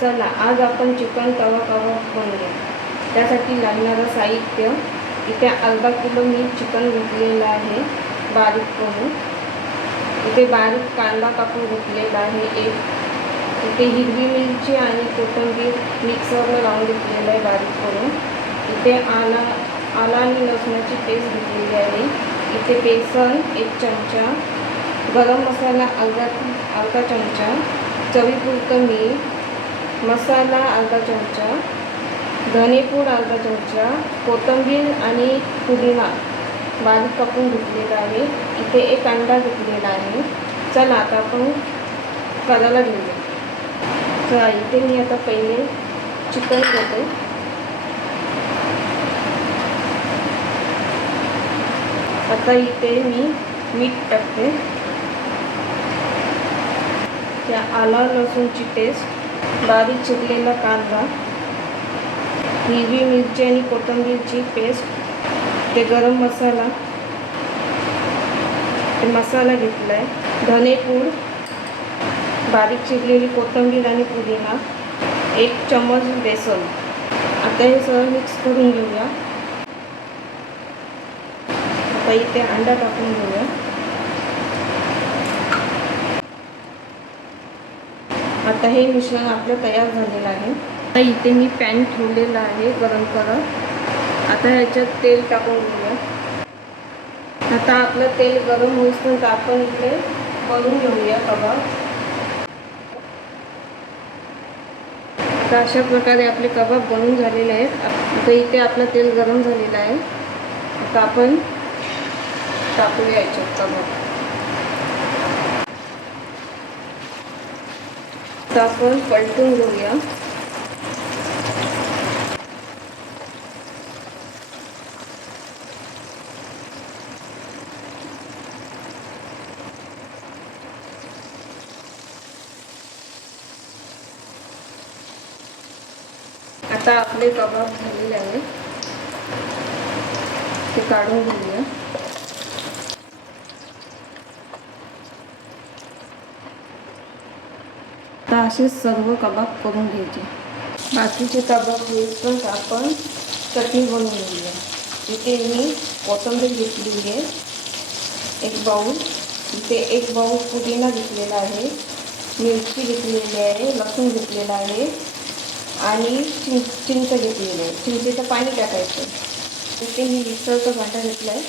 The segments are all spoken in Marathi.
चला आज आपण चिकन तवा कबाब बनवूया। त्यासाठी लागणारं साहित्य इथे अर्धा किलो मी चिकन घेतलेलं आहे बारीक करून। इथे बारीक कांदा कापून घेतलेला आहे एक। इथे हिरवी मिरची आणि कोथिंबीर मिक्सरला लावून घेतलेलं आहे बारीक करून। इथे आला आणि लसणाची पेस्ट घेतलेली आहे। इथे बेसन 1 चमचा, गरम मसाला अर्धा चमचा, चवीपुरतं मीठ, मसाला अर्धा चमचा, धनेपूड अर्धा चमचा, कोथिंबीर आणि पुदिना बारीक कापून घेतलेला आहे। इथे एक अंडा घेतलेला आहे। चला आता आपण करायला घेऊया। चला इथे मी आता पहिले चिकन घेते। आता इथे मी मीठ टाकते, त्या आला लसूणची पेस्ट, बारीक चिरलेला कांदा, हिरवी मिरची आणि कोथिंबीरची पेस्ट, ते गरम मसाला, ते मसाला घेतला आहे, धनेपूड, बारीक चिरलेली कोथिंबीर आणि पुदिना, 1 चम्मच बेसन। आता हे सगळं मिक्स करून घेऊया। आता इथे अंडा टाकून घेऊया। आता हे मिश्रण आपलं तयार झालेलं आहे। आता इथे मी पॅन ठेवलेला आहे गरम करत। आता ह्याच्यात तेल टाकून घेऊया। आता आपलं तेल गरम होईपर्यंत आपण इकडे बनवून घेऊया कबाब। आता अशा प्रकारे आपले कबाब बनवून झालेले आहेत। आता इथे आपलं तेल गरम झालेलं आहे। आता आपण टाकूया याच्यात कबाब। आता आपण पलटून घेऊया। आता आपले कबाब झालेले आहे, ते काढून घेऊया। आता असे सर्व कबाब करून घ्यायचे। बाकीचे कबाब होईपर्यंत आपण चटणी बनवून घेऊया। इथे मी कोथिंबीर घेतली आहे 1 बाउल, इथे 1 बाउल पुदिना घेतलेला आहे, मिरची घेतलेली आहे, लसूण घेतलेला आहे आणि चिंच घेतलेली आहे। चिंचेचं पाणी टाकायचं। इथे मी मिक्सरचा भांडा घेतला आहे,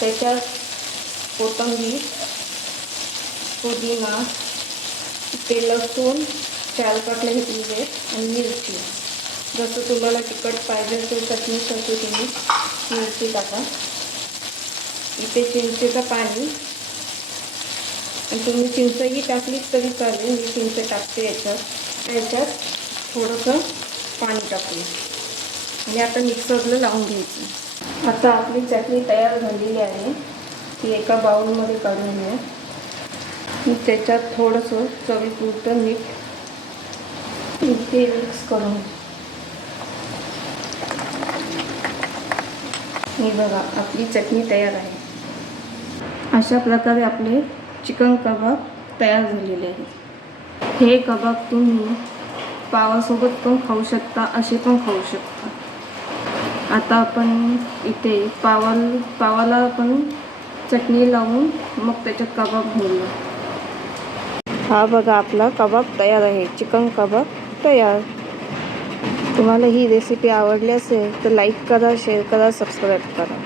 त्याच्यात कोथिंबीर, पुदिना, ते लसूण 4 पाकळ्या घेतलेले आहेत आणि मिरची। जसं तुम्हाला तिखट पाहिजे असेल चटणीसाठी तुम्ही मिरची टाका। इथे चिंचेचं पाणी, आणि तुम्ही चिंचही टाकली तरी चालेल, मी चिंच टाकते याच्यात थोडंसं पाणी टाकून आणि आता मिक्सरला लावून घ्यायचं। आता आपली चटणी तयार झालेली आहे, ती एका बाउलमध्ये काढून घ्या। त्याच्यात थोडंसं चवीपुरतं मीठ इथे मिक्स करून, हे बघा आपली चटणी तयार आहे। अशा प्रकारे आपले चिकन कबाब तयार झालेले आहेत। हे कबाब तुम्ही पावासोबत पण खाऊ शकता, असे पण खाऊ शकता। आता आपण इथे पावाला आपण चटणी लावून मग त्याच्यात कबाब घेऊया। हा बघा आपला कबाब तयार आहे, चिकन कबाब तयार। तुम्हाला ही रेसिपी आवडली असेल तर लाईक करा, शेअर करा, सबस्क्राईब करा।